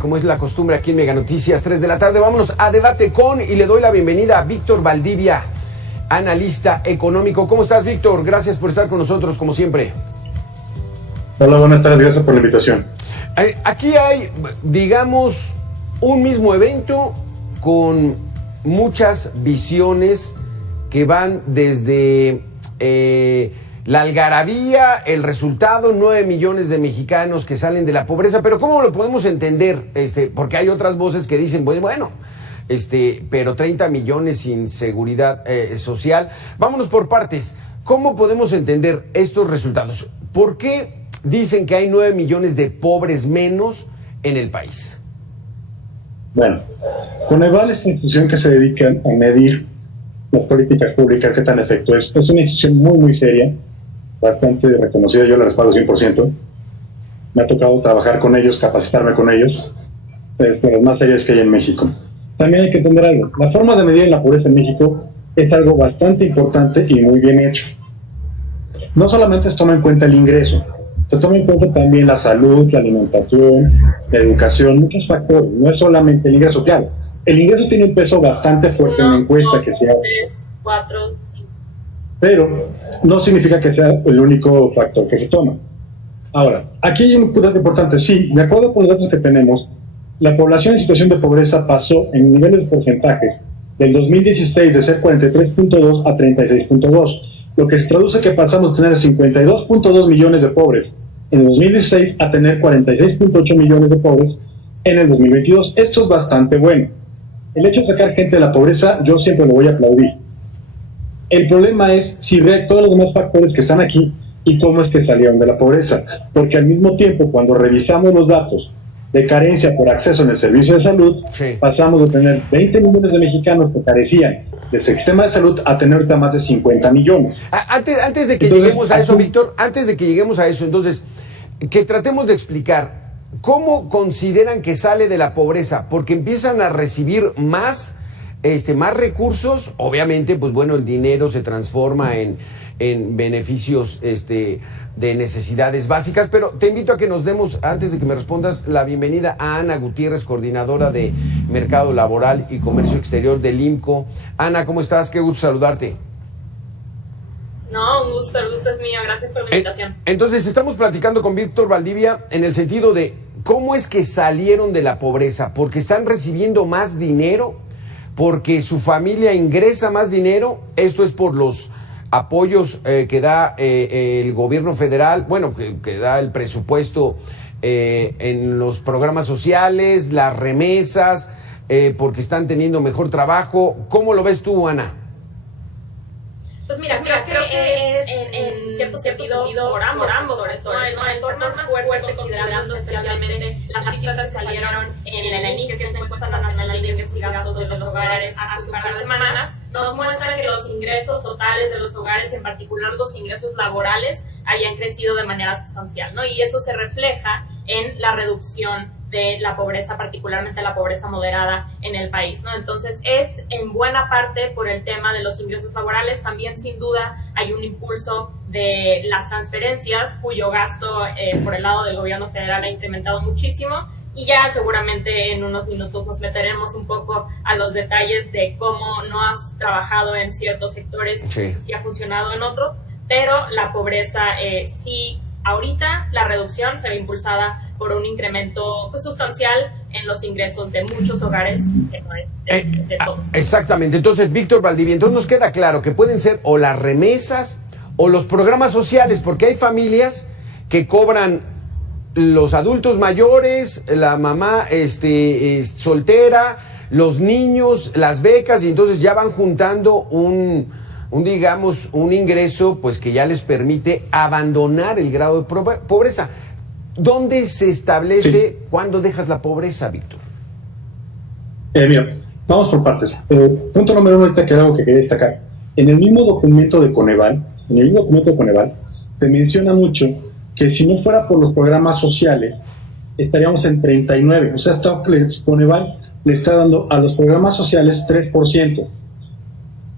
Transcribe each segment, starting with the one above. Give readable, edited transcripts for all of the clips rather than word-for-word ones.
Como es la costumbre aquí en Mega Noticias, 3 de la tarde, vámonos a Debate con, y le doy la bienvenida a Víctor Valdivia, analista económico. ¿Cómo estás, Víctor? Gracias por estar con nosotros, como siempre. Hola, buenas tardes, gracias por la invitación. Aquí hay, digamos, un mismo evento con muchas visiones que van desde la algarabía, el resultado, 9 millones de mexicanos que salen de la pobreza. Pero ¿cómo lo podemos entender? Porque hay otras voces que dicen, bueno, pero 30 millones sin seguridad social. Vámonos por partes. ¿Cómo podemos entender estos resultados? ¿Por qué dicen que hay 9 millones de pobres menos en el país? Bueno, Coneval es una institución que se dedica a medir las políticas públicas, qué tan efecto es. Es una institución muy, muy seria, bastante reconocida, yo la respaldo 100%. Me ha tocado trabajar con ellos, capacitarme con ellos, de las más serias que hay en México. También hay que entender algo, la forma de medir la pobreza en México es algo bastante importante y muy bien hecho. No solamente se toma en cuenta el ingreso, se toma en cuenta también la salud, la alimentación, la educación, muchos factores, no es solamente el ingreso. Claro, el ingreso tiene un peso bastante fuerte en la encuesta que se hace. 3, 4, 5. Pero no significa que sea el único factor que se toma. Ahora, aquí hay un punto importante. Sí, de acuerdo con los datos que tenemos, la población en situación de pobreza pasó en niveles de porcentajes del 2016 de ser 43.2 a 36.2, lo que se traduce que pasamos a tener 52.2 millones de pobres en el 2016 a tener 46.8 millones de pobres en el 2022. Esto es bastante bueno. El hecho de sacar gente de la pobreza, yo siempre lo voy a aplaudir. El problema es si ve todos los demás factores que están aquí y cómo es que salieron de la pobreza. Porque al mismo tiempo, cuando revisamos los datos de carencia por acceso en el servicio de salud, sí, pasamos de tener 20 millones de mexicanos que carecían del sistema de salud a tener ahorita más de 50 millones. Antes de que lleguemos a eso, Víctor, antes de que lleguemos a eso, entonces, que tratemos de explicar cómo consideran que sale de la pobreza, porque empiezan a recibir más recursos. Obviamente, pues bueno, el dinero se transforma en beneficios de necesidades básicas, pero te invito a que nos demos, antes de que me respondas, la bienvenida a Ana Gutiérrez, coordinadora de Mercado Laboral y Comercio Exterior del IMCO. Ana, ¿cómo estás? Qué gusto saludarte. No, un gusto, el gusto es mío, gracias por la invitación. Entonces, estamos platicando con Víctor Valdivia en el sentido de cómo es que salieron de la pobreza, porque están recibiendo más dinero, porque su familia ingresa más dinero. Esto es por los apoyos que da el gobierno federal, bueno, que da el presupuesto en los programas sociales, las remesas, porque están teniendo mejor trabajo. ¿Cómo lo ves tú, Ana? Pues mira, creo que es en cierto sentido por ambos factores, ¿no? El entorno más fuerte, considerando especialmente las cifras que salieron en el inicio de esta encuesta nacional de ingresos y gastos de los hogares hace un par de semanas, nos muestra que los ingresos totales de los hogares, en particular los ingresos laborales, hayan crecido de manera sustancial, ¿no? Y eso se refleja en la reducción de la pobreza, particularmente la pobreza moderada en el país, ¿no? Entonces es en buena parte por el tema de los ingresos laborales. También sin duda hay un impulso de las transferencias, cuyo gasto por el lado del gobierno federal ha incrementado muchísimo, y ya seguramente en unos minutos nos meteremos un poco a los detalles de cómo no has trabajado en ciertos sectores, sí, si ha funcionado en otros, pero la pobreza sí, ahorita la reducción se ve impulsada por un incremento pues sustancial en los ingresos de muchos hogares, que no es de todos. Exactamente. Entonces, Víctor Valdivia, entonces nos queda claro que pueden ser o las remesas o los programas sociales, porque hay familias que cobran los adultos mayores, la mamá soltera, los niños, las becas, y entonces ya van juntando un ingreso pues que ya les permite abandonar el grado de pobreza. ¿Dónde se establece cuándo dejas la pobreza, Víctor? Mira, vamos por partes. Punto número uno, ahorita que era algo que quería destacar. En el mismo documento de Coneval, se menciona mucho que si no fuera por los programas sociales, estaríamos en 39. O sea, Coneval le está dando a los programas sociales 3%.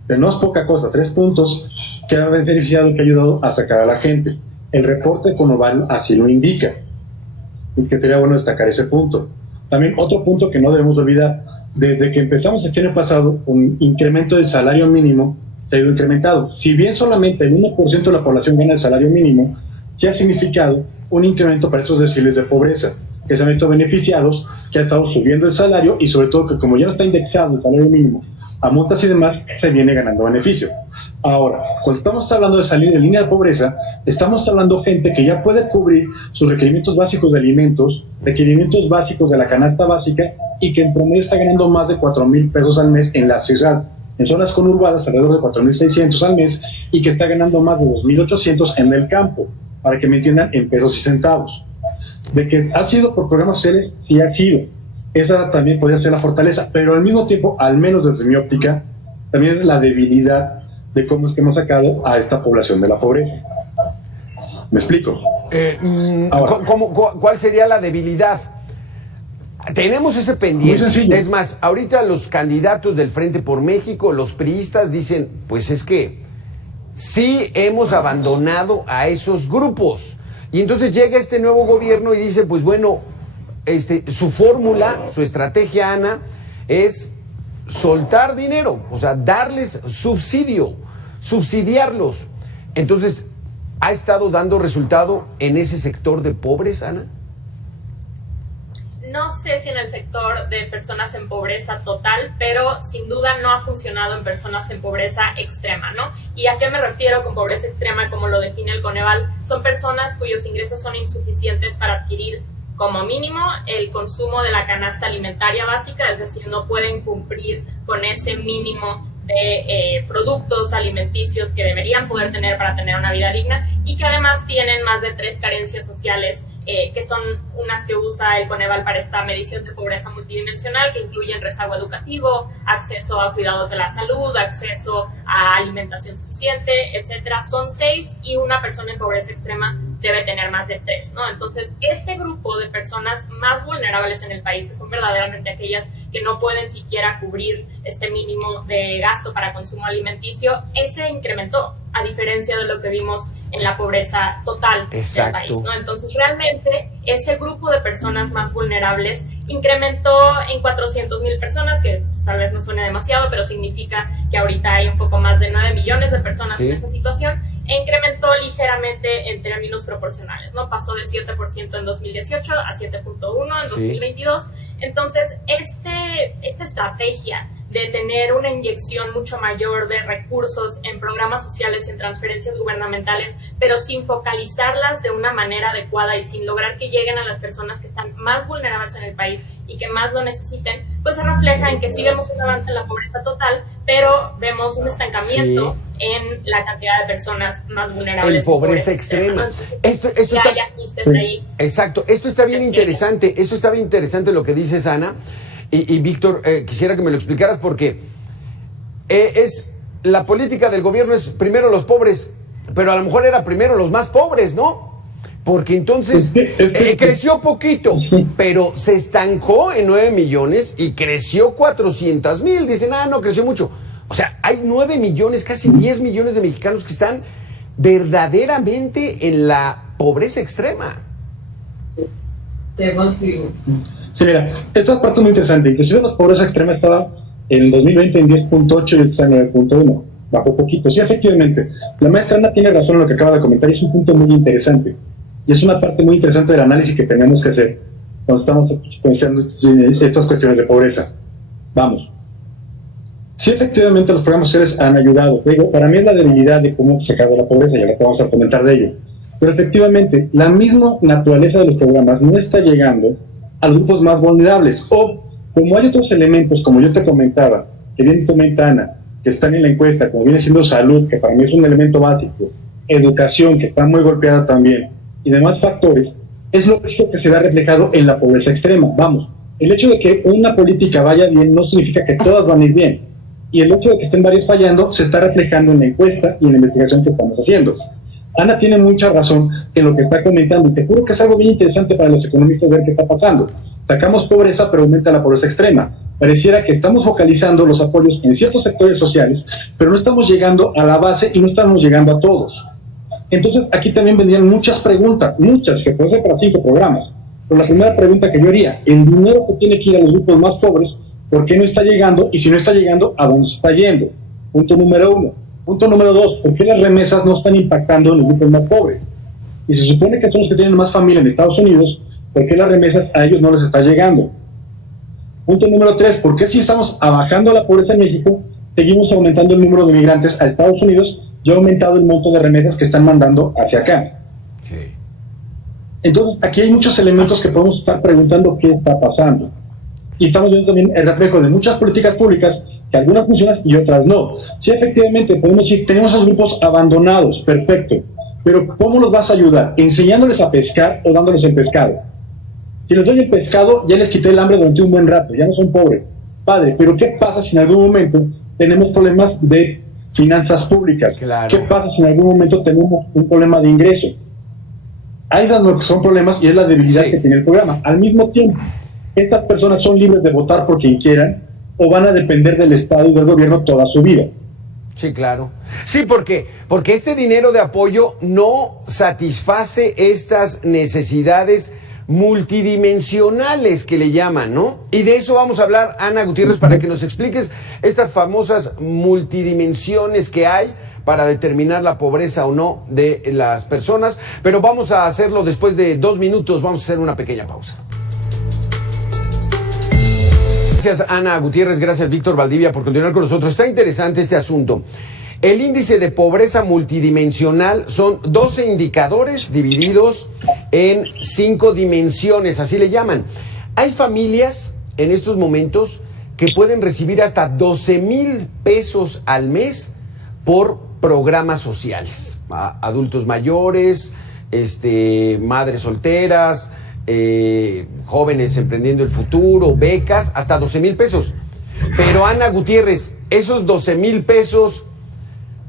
Que no es poca cosa, 3 puntos que ha beneficiado, que ha ayudado a sacar a la gente. El reporte de Coneval así lo indica, y que sería bueno destacar ese punto. También otro punto que no debemos olvidar, desde que empezamos el año pasado, un incremento del salario mínimo se ha ido incrementado. Si bien solamente el 1% de la población gana el salario mínimo, sí ha significado un incremento para esos deciles de pobreza, que se han visto beneficiados, que ha estado subiendo el salario y sobre todo que como ya no está indexado el salario mínimo a multas y demás, se viene ganando beneficio. Ahora, cuando estamos hablando de salir de línea de pobreza, estamos hablando de gente que ya puede cubrir sus requerimientos básicos de alimentos, requerimientos básicos de la canasta básica y que en promedio está ganando más de 4,000 pesos al mes en la ciudad. En zonas conurbadas alrededor de 4,600 al mes y que está ganando más de 2,800 en el campo, para que me entiendan en pesos y centavos. De que ha sido por programas sociales, sí ha sido. Esa también podría ser la fortaleza, pero al mismo tiempo, al menos desde mi óptica, también es la debilidad de cómo es que hemos sacado a esta población de la pobreza. ¿Me explico? Ahora, ¿cuál sería la debilidad? Tenemos ese pendiente. Muy sencillo. Es más, ahorita los candidatos del Frente por México, los priistas, dicen, pues es que sí hemos abandonado a esos grupos. Y entonces llega este nuevo gobierno y dice, pues bueno, su fórmula, su estrategia, Ana, es soltar dinero, o sea, darles subsidiarlos. Entonces, ¿ha estado dando resultado en ese sector de pobres, Ana? No sé si en el sector de personas en pobreza total, pero sin duda no ha funcionado en personas en pobreza extrema, ¿no? ¿Y a qué me refiero con pobreza extrema, como lo define el Coneval? Son personas cuyos ingresos son insuficientes para adquirir como mínimo el consumo de la canasta alimentaria básica, es decir, no pueden cumplir con ese mínimo de productos alimenticios que deberían poder tener para tener una vida digna y que además tienen más de 3 carencias sociales que son unas que usa el Coneval para esta medición de pobreza multidimensional, que incluyen rezago educativo, acceso a cuidados de la salud, acceso a alimentación suficiente, etcétera. Son 6 y una persona en pobreza extrema debe tener más de 3, ¿no? Entonces, este grupo de personas más vulnerables en el país, que son verdaderamente aquellas que no pueden siquiera cubrir este mínimo de gasto para consumo alimenticio, ese incrementó, a diferencia de lo que vimos en la pobreza total del país, ¿no? Entonces, realmente, ese grupo de personas más vulnerables incrementó en 400,000 personas, que pues, tal vez no suene demasiado, pero significa que ahorita hay un poco más de 9 millones de personas en esa situación, e incrementó ligeramente en términos proporcionales, ¿no? Pasó de 7% en 2018 a 7.1% en 2022. Entonces, esta estrategia de tener una inyección mucho mayor de recursos en programas sociales y en transferencias gubernamentales, pero sin focalizarlas de una manera adecuada y sin lograr que lleguen a las personas que están más vulnerables en el país y que más lo necesiten, pues se refleja en que sí vemos un avance en la pobreza total, pero vemos un estancamiento en la cantidad de personas más vulnerables. En pobreza extrema. Esto está, hay ajustes ahí. Exacto, esto está bien interesante, lo que dices, Ana. Y Víctor, quisiera que me lo explicaras porque es la política del gobierno es primero los pobres, pero a lo mejor era primero los más pobres, ¿no? Porque entonces creció poquito, pero se estancó en 9 millones y creció 400,000. Dicen, no creció mucho. O sea, hay 9 millones, casi 10 millones de mexicanos que están verdaderamente en la pobreza extrema. Sí, mira, esta parte es muy interesante. Inclusive la pobreza extrema estaba en 2020 en 10.8 y está en 9.1. Bajó poquito. Sí, efectivamente. La maestra Ana tiene razón en lo que acaba de comentar y es un punto muy interesante. Y es una parte muy interesante del análisis que tenemos que hacer cuando estamos pensando estas cuestiones de pobreza. Vamos. Sí, efectivamente los programas sociales han ayudado. Pero para mí es la debilidad de cómo sacar de la pobreza y ahora vamos a comentar de ello. Pero efectivamente, la misma naturaleza de los programas no está llegando a los grupos más vulnerables. O, como hay otros elementos, como yo te comentaba, que bien comenta Ana, que están en la encuesta, como viene siendo salud, que para mí es un elemento básico, educación, que está muy golpeada también, y demás factores, es lo que se ve reflejado en la pobreza extrema. Vamos, el hecho de que una política vaya bien no significa que todas van a ir bien. Y el hecho de que estén varias fallando se está reflejando en la encuesta y en la investigación que estamos haciendo. Ana tiene mucha razón en lo que está comentando, y te juro que es algo bien interesante para los economistas ver qué está pasando. Sacamos pobreza, pero aumenta la pobreza extrema. Pareciera que estamos focalizando los apoyos en ciertos sectores sociales, pero no estamos llegando a la base y no estamos llegando a todos. Entonces, aquí también vendrían muchas preguntas, muchas, que pueden ser para 5 programas. Pero la primera pregunta que yo haría, el dinero que tiene que ir a los grupos más pobres, ¿por qué no está llegando? Y si no está llegando, ¿a dónde se está yendo? Punto número 1. Punto número 2, ¿por qué las remesas no están impactando en los grupos más pobres? Y se supone que son los que tienen más familia en Estados Unidos, ¿por qué las remesas a ellos no les está llegando? Punto número 3, ¿por qué si estamos bajando la pobreza en México, seguimos aumentando el número de migrantes a Estados Unidos y ha aumentado el monto de remesas que están mandando hacia acá? Okay. Entonces, aquí hay muchos elementos que podemos estar preguntando qué está pasando. Y estamos viendo también el reflejo de muchas políticas públicas, que algunas funcionan y otras no. Sí, efectivamente, podemos decir, tenemos esos grupos abandonados, perfecto, pero ¿cómo los vas a ayudar? ¿Enseñándoles a pescar o dándoles el pescado? Si les doy el pescado, ya les quité el hambre durante un buen rato, ya no son pobres. Padre, pero ¿qué pasa si en algún momento tenemos problemas de finanzas públicas? Claro. ¿Qué pasa si en algún momento tenemos un problema de ingreso? Ahí son problemas y es la debilidad que tiene el programa. Al mismo tiempo, estas personas son libres de votar por quien quieran o van a depender del Estado y del gobierno toda su vida. Sí, claro. Sí, porque este dinero de apoyo no satisface estas necesidades multidimensionales que le llaman, ¿no? Y de eso vamos a hablar, Ana Gutiérrez, para que nos expliques estas famosas multidimensiones que hay para determinar la pobreza o no de las personas. Pero vamos a hacerlo después de 2 minutos, vamos a hacer una pequeña pausa. Gracias, Ana Gutiérrez, gracias, Víctor Valdivia, por continuar con nosotros. Está interesante este asunto. El índice de pobreza multidimensional son 12 indicadores divididos en 5 dimensiones, así le llaman. Hay familias en estos momentos que pueden recibir hasta 12,000 pesos al mes por programas sociales. Adultos mayores, madres solteras, jóvenes emprendiendo el futuro, becas, hasta 12,000 pesos. Pero, Ana Gutiérrez, esos 12,000 pesos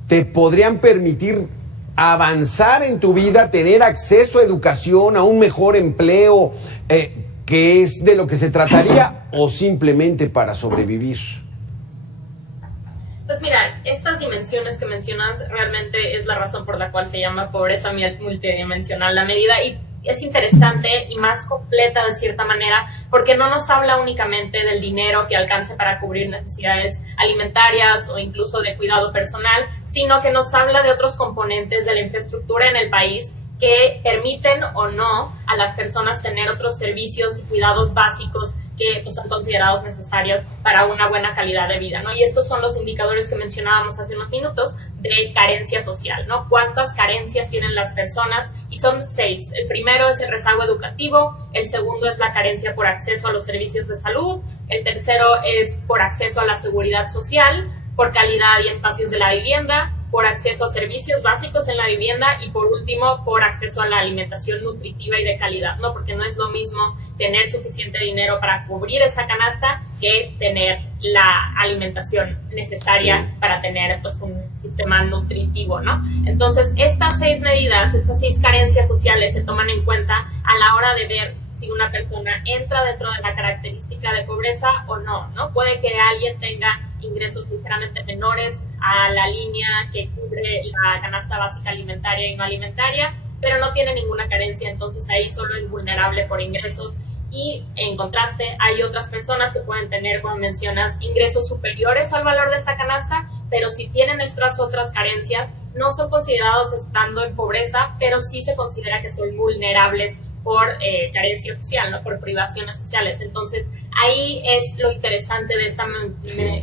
te podrían permitir avanzar en tu vida, tener acceso a educación, a un mejor empleo, que es de lo que se trataría, o simplemente para sobrevivir. Pues mira, estas dimensiones que mencionas realmente es la razón por la cual se llama pobreza multidimensional la medida, y es interesante y más completa de cierta manera porque no nos habla únicamente del dinero que alcance para cubrir necesidades alimentarias o incluso de cuidado personal, sino que nos habla de otros componentes de la infraestructura en el país que permiten o no a las personas tener otros servicios y cuidados básicos que pues, son considerados necesarios para una buena calidad de vida, ¿no? Y estos son los indicadores que mencionábamos hace unos minutos de carencia social, ¿no? ¿Cuántas carencias tienen las personas? Y son 6. El primero es el rezago educativo, el segundo es la carencia por acceso a los servicios de salud, el tercero es por acceso a la seguridad social, por calidad y espacios de la vivienda, por acceso a servicios básicos en la vivienda y por último por acceso a la alimentación nutritiva y de calidad, ¿no? Porque no es lo mismo tener suficiente dinero para cubrir esa canasta que tener la alimentación necesaria para tener pues un sistema nutritivo, ¿no? Entonces estas 6 medidas, estas 6 carencias sociales se toman en cuenta a la hora de ver si una persona entra dentro de la característica de pobreza o no, ¿no? Puede que alguien tenga ingresos ligeramente menores a la línea que cubre la canasta básica alimentaria y no alimentaria, pero no tiene ninguna carencia, entonces ahí solo es vulnerable por ingresos. Y en contraste hay otras personas que pueden tener, como mencionas, ingresos superiores al valor de esta canasta, pero si tienen estas otras carencias no son considerados estando en pobreza, pero sí se considera que son vulnerables por carencia social, ¿no? Por privaciones sociales. Entonces, ahí es lo interesante de esta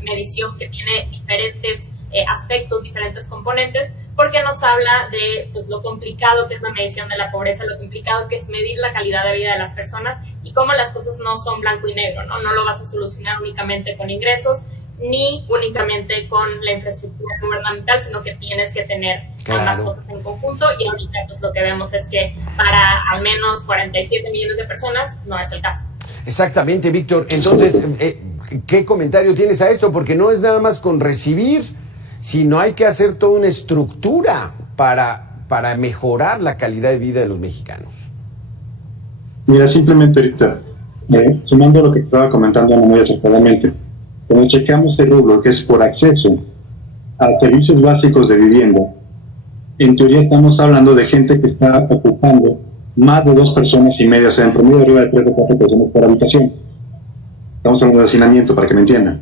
medición que tiene diferentes aspectos, diferentes componentes, porque nos habla de pues, lo complicado que es la medición de la pobreza, lo complicado que es medir la calidad de vida de las personas y cómo las cosas no son blanco y negro, ¿no? No lo vas a solucionar únicamente con ingresos, ni únicamente con la infraestructura gubernamental, sino que tienes que tener ambas cosas en conjunto, y ahorita pues lo que vemos es que para al menos 47 millones de personas no es el caso. Exactamente, Víctor. Entonces, ¿qué comentario tienes a esto? Porque no es nada más con recibir, sino hay que hacer toda una estructura para mejorar la calidad de vida de los mexicanos. Mira, simplemente ahorita, sumando lo que estaba comentando muy acertadamente, cuando checamos el rubro que es por acceso a servicios básicos de vivienda, en teoría estamos hablando de gente que está ocupando más de 2 personas y media, o sea, en promedio arriba de 3 o 4 personas por habitación. Estamos hablando de hacinamiento, para que me entiendan.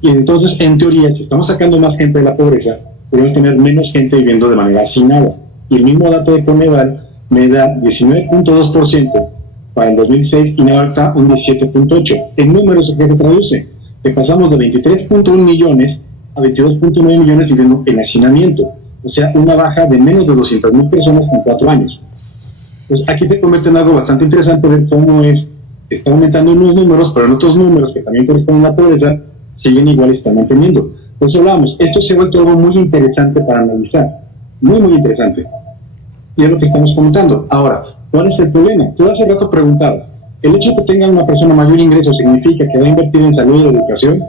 Y entonces, en teoría, si estamos sacando más gente de la pobreza, podemos tener menos gente viviendo de manera hacinada. Y el mismo dato de Coneval me da 19.2% para el 2006 y ahorita un 17.8%. En números, ¿a qué se traduce? Que pasamos de 23.1 millones a 22.9 millones viviendo en hacinamiento. O sea, una baja de menos de 200.000 personas en 4 años. Pues aquí se convierte en algo bastante interesante ver cómo está aumentando en unos números, pero en otros números que también corresponden a la pobreza, siguen igual y están manteniendo. Por eso hablamos, esto se ha vuelto algo muy interesante para analizar, muy, muy interesante. Y es lo que estamos comentando. Ahora, ¿cuál es el problema? Tú hace rato preguntabas, ¿el hecho de que tenga una persona mayor ingreso significa que va a invertir en salud y educación?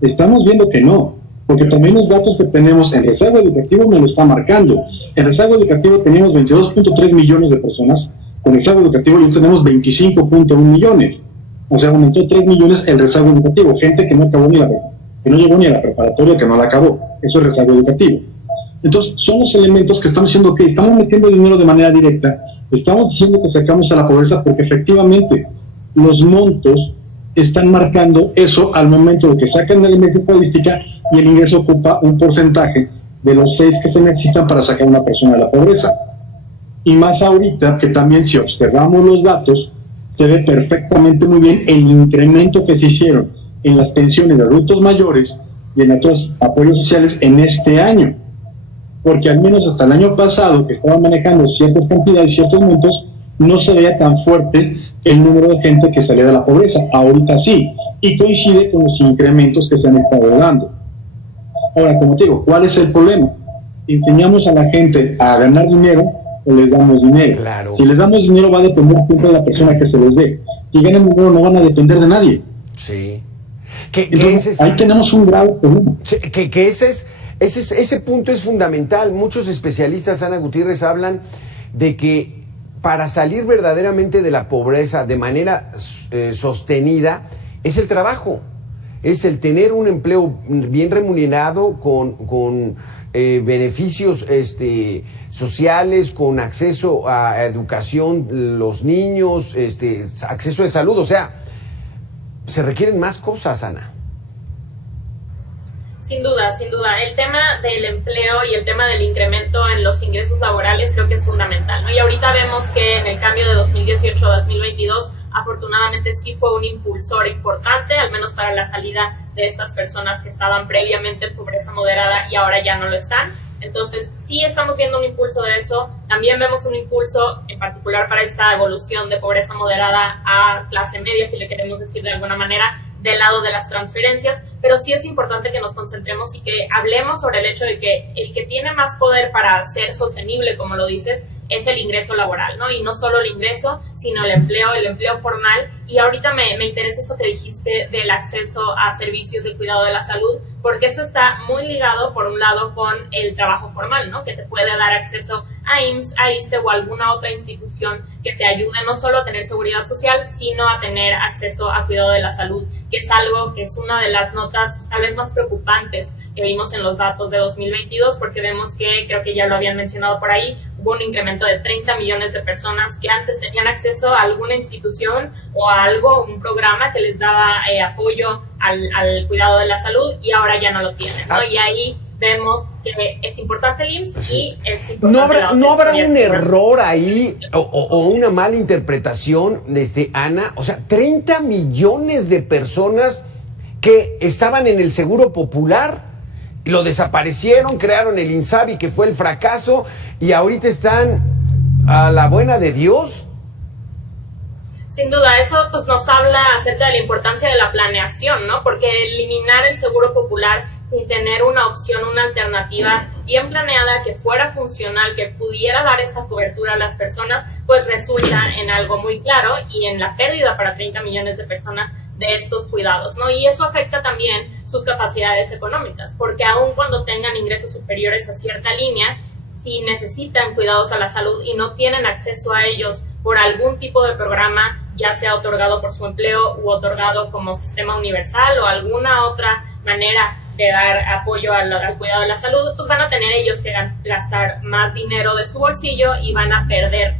Estamos viendo que no, porque también los datos que tenemos en rezago educativo me lo está marcando. En rezago educativo teníamos 22.3 millones de personas, con rezago educativo ya tenemos 25.1 millones. O sea, aumentó 3 millones el rezago educativo, gente que no acabó que no llegó ni a la preparatoria, que no la acabó. Eso es rezago educativo. Entonces, son los elementos que estamos diciendo que estamos metiendo dinero de manera directa, estamos diciendo que sacamos a la pobreza porque efectivamente los montos están marcando eso al momento de que sacan la mesa estadística y el ingreso ocupa un porcentaje de los 6 que se necesitan para sacar a una persona de la pobreza. Y más ahorita que también si observamos los datos, se ve perfectamente muy bien el incremento que se hicieron en las pensiones de adultos mayores y en otros apoyos sociales en este año. Porque al menos hasta el año pasado, que estaban manejando ciertas cantidades y ciertos montos, no se veía tan fuerte el número de gente que salía de la pobreza. Ahorita sí, y coincide con los incrementos que se han estado dando. Ahora, como te digo, ¿cuál es el problema? ¿Enseñamos a la gente a ganar dinero o les damos dinero? Claro. Si les damos dinero va a depender siempre de la persona que se les dé. Si ganan dinero no van a depender de nadie. Sí. Entonces, ahí tenemos un grave problema. Que ese punto es fundamental. Muchos especialistas, Ana Gutiérrez, hablan de que para salir verdaderamente de la pobreza de manera sostenida es el trabajo, es el tener un empleo bien remunerado con beneficios sociales, con acceso a educación, los niños, acceso de salud. O sea, se requieren más cosas, Ana. Sin duda, sin duda. El tema del empleo y el tema del incremento en los ingresos laborales creo que es fundamental, ¿no? Y ahorita vemos que en el cambio de 2018 a 2022, afortunadamente sí fue un impulsor importante, al menos para la salida de estas personas que estaban previamente en pobreza moderada y ahora ya no lo están. Entonces, sí estamos viendo un impulso de eso. También vemos un impulso en particular para esta evolución de pobreza moderada a clase media, si le queremos decir de alguna manera, del lado de las transferencias, pero sí es importante que nos concentremos y que hablemos sobre el hecho de que el que tiene más poder para ser sostenible, como lo dices, es el ingreso laboral, ¿no? Y no solo el ingreso, sino el empleo formal. Y ahorita me interesa esto que dijiste del acceso a servicios del cuidado de la salud, porque eso está muy ligado, por un lado, con el trabajo formal, ¿no? Que te puede dar acceso a IMSS, a ISSSTE o alguna otra institución que te ayude no solo a tener seguridad social, sino a tener acceso a cuidado de la salud, que es algo que es una de las notas tal vez más preocupantes que vimos en los datos de 2022, porque vemos que, creo que ya lo habían mencionado por ahí, hubo un incremento de 30 millones de personas que antes tenían acceso a alguna institución o a algo, un programa que les daba apoyo al cuidado de la salud y ahora ya no lo tienen, ¿no? Y ahí vemos que es importante el IMSS y es importante ¿No habrá un error ahí o una mala interpretación, Ana? O sea, 30 millones de personas que estaban en el Seguro Popular, lo desaparecieron, crearon el INSABI, que fue el fracaso, y ahorita están a la buena de Dios. Sin duda, eso pues nos habla acerca de la importancia de la planeación, ¿no? Porque eliminar el Seguro Popular sin tener una opción, una alternativa bien planeada, que fuera funcional, que pudiera dar esta cobertura a las personas, pues resulta en algo muy claro y en la pérdida para 30 millones de personas de estos cuidados, ¿no? Y eso afecta también sus capacidades económicas, porque aun cuando tengan ingresos superiores a cierta línea, si necesitan cuidados a la salud y no tienen acceso a ellos por algún tipo de programa, ya sea otorgado por su empleo u otorgado como sistema universal o alguna otra manera de dar apoyo al cuidado de la salud, pues van a tener ellos que gastar más dinero de su bolsillo y van a perder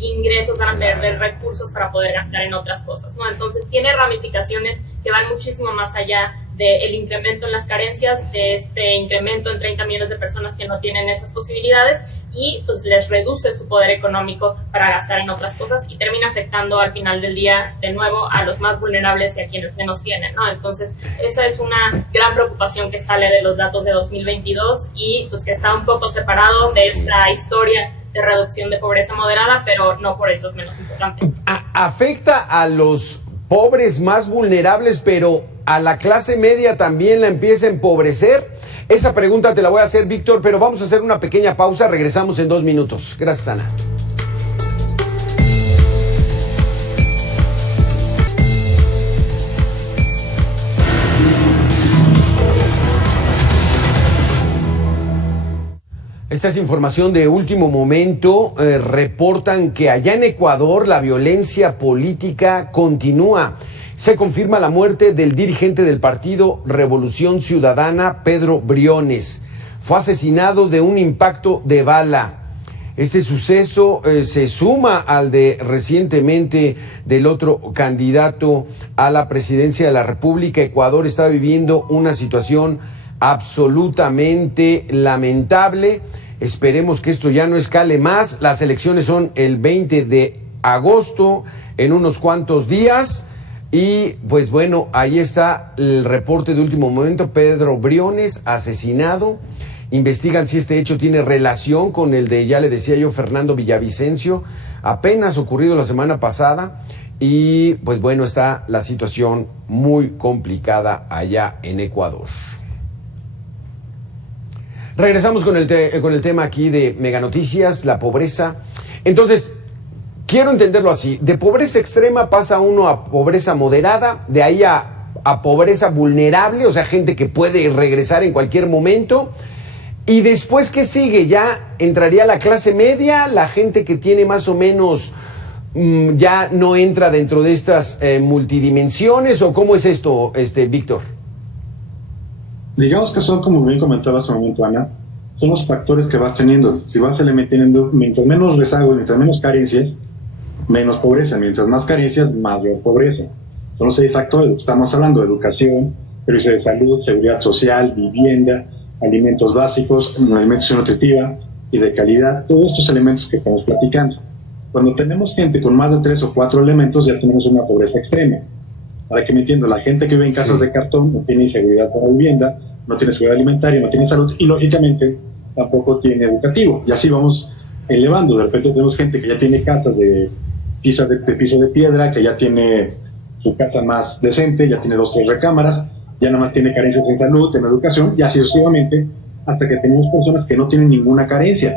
ingresos, van a perder recursos para poder gastar en otras cosas, ¿no? Entonces tiene ramificaciones que van muchísimo más allá del incremento en las carencias, de este incremento en 30 millones de personas que no tienen esas posibilidades, y pues les reduce su poder económico para gastar en otras cosas y termina afectando al final del día de nuevo a los más vulnerables y a quienes menos tienen, ¿no? Entonces esa es una gran preocupación que sale de los datos de 2022 y pues que está un poco separado de esta historia de reducción de pobreza moderada, pero no por eso es menos importante. Afecta a los pobres más vulnerables, pero a la clase media también la empieza a empobrecer. Esa pregunta te la voy a hacer, Víctor, pero vamos a hacer una pequeña pausa. Regresamos en 2 minutos. Gracias, Ana. Esta es información de último momento. Reportan que allá en Ecuador la violencia política continúa. Se confirma la muerte del dirigente del partido Revolución Ciudadana, Pedro Briones. Fue asesinado de un impacto de bala. Este suceso se suma al de recientemente del otro candidato a la presidencia de la República. Ecuador está viviendo una situación absolutamente lamentable. Esperemos que esto ya no escale más. Las elecciones son el 20 de agosto, en unos cuantos días. Y pues bueno, ahí está el reporte de último momento. Pedro Briones asesinado. Investigan si este hecho tiene relación con el de, ya le decía yo, Fernando Villavicencio, apenas ocurrido la semana pasada. Y pues bueno, está la situación muy complicada allá en Ecuador. Regresamos con el tema aquí de Mega Noticias, la pobreza. Entonces, quiero entenderlo así: de pobreza extrema pasa uno a pobreza moderada, de ahí a pobreza vulnerable, o sea, gente que puede regresar en cualquier momento. Y después, ¿qué sigue? ¿Ya entraría la clase media? ¿La gente que tiene más o menos ya no entra dentro de estas multidimensiones? ¿O cómo es esto, Víctor? Digamos que son, como bien comentaba hace un momento, Ana, son los factores que vas teniendo. Si vas metiendo, mientras menos rezagos, mientras menos carencias, menos pobreza. Mientras más carencias, mayor pobreza. Son los 6 factores. Estamos hablando de educación, servicio de salud, seguridad social, vivienda, alimentos básicos, alimentación nutritiva y de calidad. Todos estos elementos que estamos platicando. Cuando tenemos gente con más de 3 o 4 elementos, ya tenemos una pobreza extrema. Para que me entienda, la gente que vive en casas de cartón no tiene seguridad para vivienda, no tiene seguridad alimentaria, no tiene salud y lógicamente tampoco tiene educativo. Y así vamos elevando. De repente tenemos gente que ya tiene casas de piso de piedra, que ya tiene su casa más decente, ya tiene 2 o 3 recámaras, ya nada más tiene carencias en salud, en educación, y así sucesivamente, hasta que tenemos personas que no tienen ninguna carencia.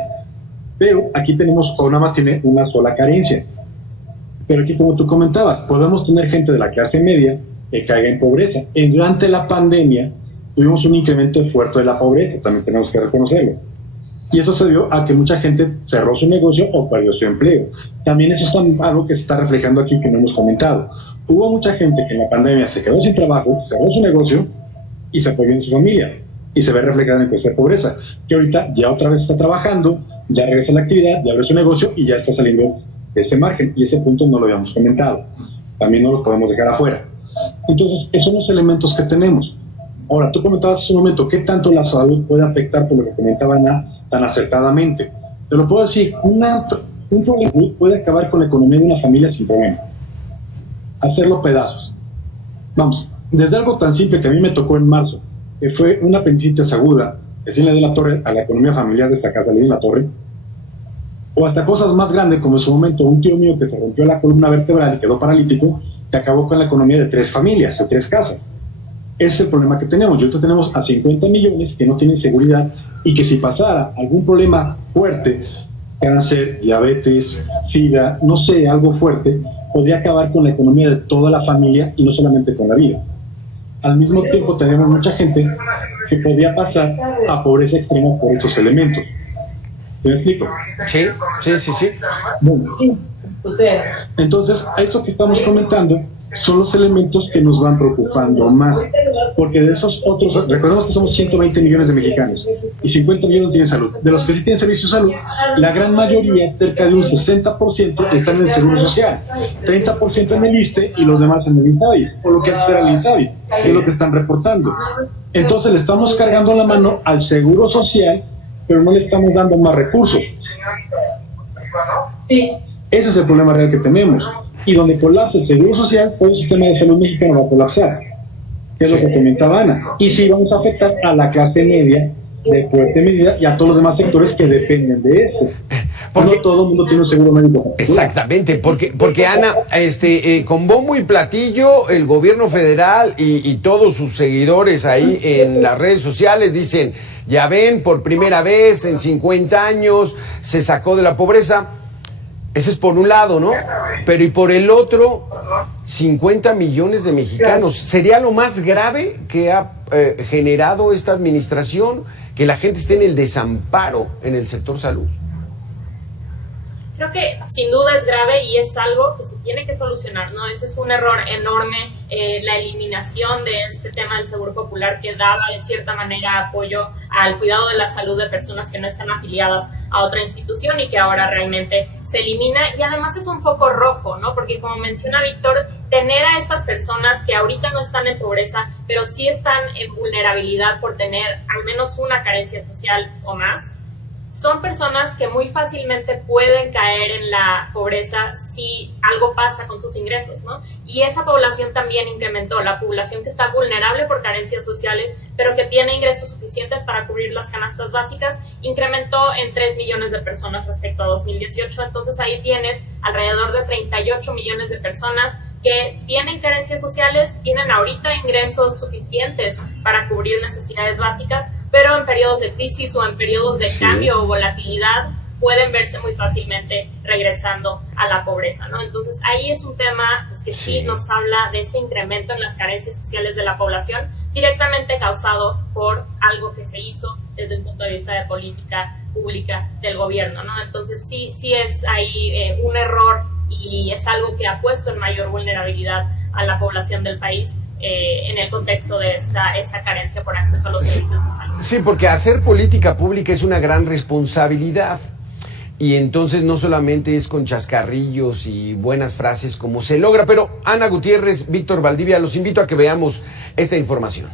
Pero aquí tenemos, o nada más tiene una sola carencia. Pero aquí, como tú comentabas, podemos tener gente de la clase media que caiga en pobreza. Durante la pandemia tuvimos un incremento fuerte de la pobreza, también tenemos que reconocerlo. Y eso se dio a que mucha gente cerró su negocio o perdió su empleo. También eso es algo que se está reflejando aquí que no hemos comentado. Hubo mucha gente que en la pandemia se quedó sin trabajo, cerró su negocio y se apoyó en su familia. Y se ve reflejado en cuestión de pobreza, que ahorita ya otra vez está trabajando, ya regresa a la actividad, ya abre su negocio y ya está saliendo de ese margen. Y ese punto no lo habíamos comentado. También no lo podemos dejar afuera. Entonces, esos son los elementos que tenemos. Ahora, tú comentabas hace un momento, ¿qué tanto la salud puede afectar por lo que comentaba Ana tan acertadamente? Te lo puedo decir, un problema puede acabar con la economía de una familia sin problema. Hacerlo pedazos. Vamos, desde algo tan simple que a mí me tocó en marzo, que fue una apendicitis aguda, que sí le dio la torre a la economía familiar de esta casa, le dio la torre, o hasta cosas más grandes, como en su momento un tío mío que se rompió la columna vertebral y quedó paralítico, que acabó con la economía de 3 familias, de 3 casas. Ese es el problema que tenemos. Y ahorita tenemos a 50 millones que no tienen seguridad y que si pasara algún problema fuerte, cáncer, diabetes, sida, no sé, algo fuerte, podría acabar con la economía de toda la familia y no solamente con la vida. Al mismo tiempo tenemos mucha gente que podría pasar a pobreza extrema por esos elementos. ¿Me explico? Sí. Bueno, entonces, a eso que estamos comentando, son los elementos que nos van preocupando más, porque de esos otros, recordemos que somos 120 millones de mexicanos y 50 millones tienen salud. De los que sí tienen servicio de salud, la gran mayoría, cerca de un 60%, están en el Seguro Social, 30% en el ISSSTE y los demás en el INSABI, o lo que antes era el INSABI, que es lo que están reportando. Entonces le estamos cargando la mano al Seguro Social, pero no le estamos dando más recursos. Ese es el problema real que tenemos. Y donde colapsa el Seguro Social, todo el sistema de salud mexicano va a colapsar, que es lo que comentaba Ana. Y sí vamos a afectar a la clase media de fuerte medida y a todos los demás sectores que dependen de esto. Porque no todo el mundo tiene un seguro médico. Exactamente, porque Ana, con bombo y platillo, el gobierno federal y todos sus seguidores ahí en las redes sociales dicen, ya ven, por primera vez en 50 años se sacó de la pobreza. Ese es por un lado, ¿no? Pero y por el otro, 50 millones de mexicanos. ¿Sería lo más grave que ha generado esta administración, que la gente esté en el desamparo en el sector salud? Creo que sin duda es grave y es algo que se tiene que solucionar, ¿no? Ese es un error enorme, la eliminación de este tema del Seguro Popular, que daba de cierta manera apoyo al cuidado de la salud de personas que no están afiliadas a otra institución y que ahora realmente se elimina. Y además es un foco rojo, ¿no? Porque como menciona Víctor, tener a estas personas que ahorita no están en pobreza, pero sí están en vulnerabilidad por tener al menos una carencia social o más, son personas que muy fácilmente pueden caer en la pobreza si algo pasa con sus ingresos, ¿no? Y esa población también incrementó, la población que está vulnerable por carencias sociales, pero que tiene ingresos suficientes para cubrir las canastas básicas, incrementó en 3 millones de personas respecto a 2018. Entonces ahí tienes alrededor de 38 millones de personas que tienen carencias sociales, tienen ahorita ingresos suficientes para cubrir necesidades básicas, pero en periodos de crisis o en periodos de cambio o volatilidad pueden verse muy fácilmente regresando a la pobreza, ¿no? Entonces ahí es un tema pues, que sí nos habla de este incremento en las carencias sociales de la población, directamente causado por algo que se hizo desde un punto de vista de política pública del gobierno, ¿no? Entonces sí es ahí un error y es algo que ha puesto en mayor vulnerabilidad a la población del país en el contexto de esta carencia por acceso a los servicios de salud. Sí, porque hacer política pública es una gran responsabilidad. Y entonces no solamente es con chascarrillos y buenas frases como se logra. Pero Ana Gutiérrez, Víctor Valdivia, los invito a que veamos esta información.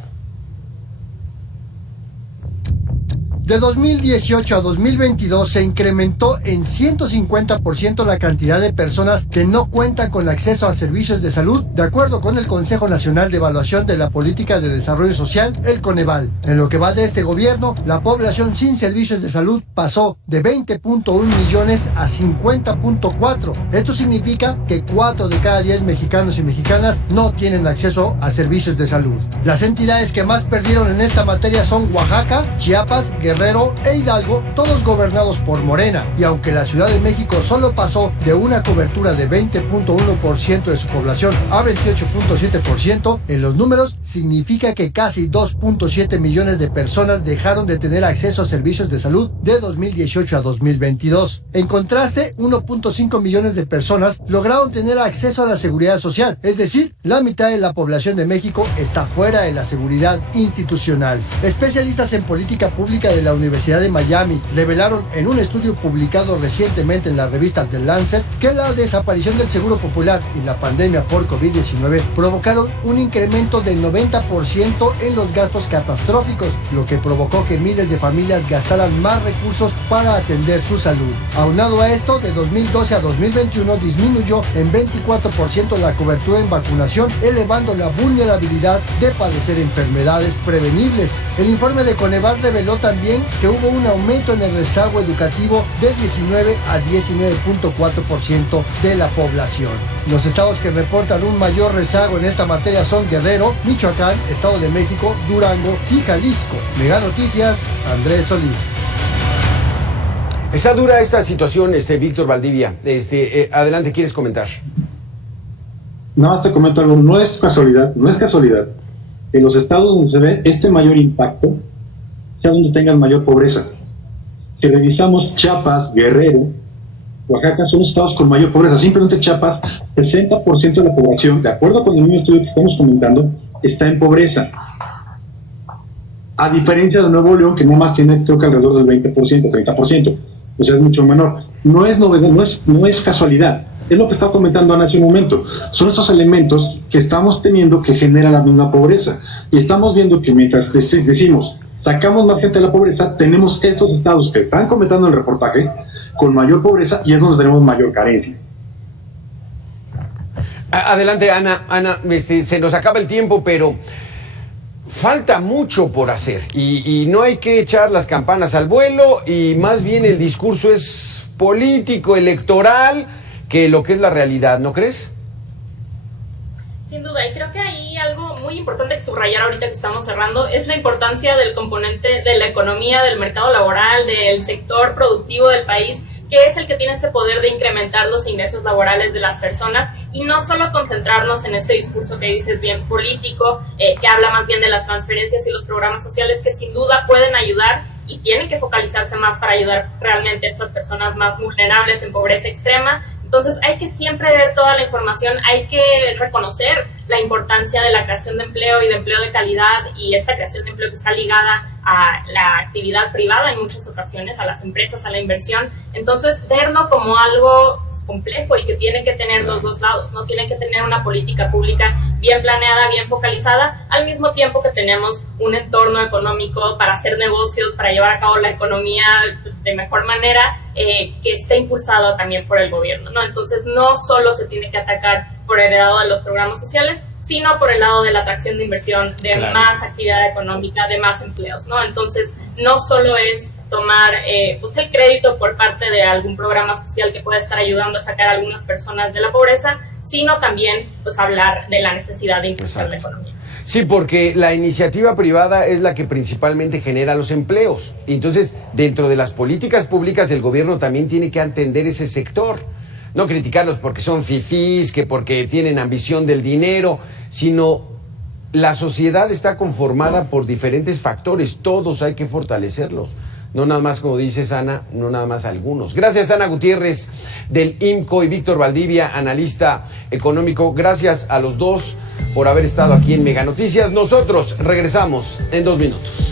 De 2018 a 2022 se incrementó en 150% la cantidad de personas que no cuentan con acceso a servicios de salud, de acuerdo con el Consejo Nacional de Evaluación de la Política de Desarrollo Social, el Coneval. En lo que va de este gobierno, la población sin servicios de salud pasó de 20.1 millones a 50.4. Esto significa que 4 de cada 10 mexicanos y mexicanas no tienen acceso a servicios de salud. Las entidades que más perdieron en esta materia son Oaxaca, Chiapas, Guerrero e Hidalgo, todos gobernados por Morena, y aunque la Ciudad de México solo pasó de una cobertura de 20.1% de su población a 28.7%, en los números significa que casi 2.7 millones de personas dejaron de tener acceso a servicios de salud de 2018 a 2022. En contraste, 1.5 millones de personas lograron tener acceso a la seguridad social, es decir, la mitad de la población de México está fuera de la seguridad institucional. Especialistas en política pública de la Universidad de Miami revelaron en un estudio publicado recientemente en la revista The Lancet que la desaparición del Seguro Popular y la pandemia por COVID-19 provocaron un incremento del 90% en los gastos catastróficos, lo que provocó que miles de familias gastaran más recursos para atender su salud. Aunado a esto, de 2012 a 2021 disminuyó en 24% la cobertura en vacunación, elevando la vulnerabilidad de padecer enfermedades prevenibles. El informe de Coneval reveló también que hubo un aumento en el rezago educativo de 19 a 19.4% de la población. Los estados que reportan un mayor rezago en esta materia son Guerrero, Michoacán, Estado de México, Durango y Jalisco. Mega Noticias, Andrés Solís. Está dura esta situación, Víctor Valdivia. Adelante, ¿quieres comentar? No, te comento algo. No es casualidad que los estados donde se ve este mayor impacto sea donde tengan mayor pobreza. Si revisamos Chiapas, Guerrero, Oaxaca son los estados con mayor pobreza. Simplemente Chiapas, 60% de la población, de acuerdo con el mismo estudio que estamos comentando, está en pobreza. A diferencia de Nuevo León, que nomás tiene, creo que alrededor del 20%, 30%. O sea, es mucho menor. No es novedad, no es casualidad. Es lo que estaba comentando Ana hace un momento. Son estos elementos que estamos teniendo que generan la misma pobreza. Y estamos viendo que mientras decimos, sacamos más gente de la pobreza, tenemos estos estados que están comentando el reportaje con mayor pobreza y es donde tenemos mayor carencia. Adelante, Ana. Ana, se nos acaba el tiempo, pero falta mucho por hacer y no hay que echar las campanas al vuelo y más bien el discurso es político, electoral, que lo que es la realidad, ¿no crees? Sin duda, y creo que ahí algo muy importante que subrayar ahorita que estamos cerrando es la importancia del componente de la economía, del mercado laboral, del sector productivo del país, que es el que tiene este poder de incrementar los ingresos laborales de las personas y no solo concentrarnos en este discurso que dices bien político, que habla más bien de las transferencias y los programas sociales que sin duda pueden ayudar y tienen que focalizarse más para ayudar realmente a estas personas más vulnerables en pobreza extrema. Entonces hay que siempre ver toda la información, hay que reconocer la importancia de la creación de empleo y de empleo de calidad y esta creación de empleo que está ligada a la actividad privada en muchas ocasiones, a las empresas, a la inversión. Entonces verlo como algo complejo y que tiene que tener los dos lados, ¿no? Tiene que tener una política pública bien planeada, bien focalizada, al mismo tiempo que tenemos un entorno económico para hacer negocios, para llevar a cabo la economía pues, de mejor manera, que esté impulsado también por el gobierno, ¿no? Entonces no solo se tiene que atacar por el lado de los programas sociales, sino por el lado de la atracción de inversión, de más actividad económica, de más empleos, ¿no? Entonces no solo es tomar pues el crédito por parte de algún programa social que pueda estar ayudando a sacar a algunas personas de la pobreza, sino también pues hablar de la necesidad de impulsar la economía. Sí, porque la iniciativa privada es la que principalmente genera los empleos. Entonces, dentro de las políticas públicas, el gobierno también tiene que atender ese sector. No criticarlos porque son fifís, que porque tienen ambición del dinero, sino la sociedad está conformada por diferentes factores. Todos hay que fortalecerlos. No nada más, como dices, Ana, no nada más algunos. Gracias, Ana Gutiérrez, del IMCO, y Víctor Valdivia, analista económico. Gracias a los dos por haber estado aquí en Mega Noticias. Nosotros regresamos en 2 minutos.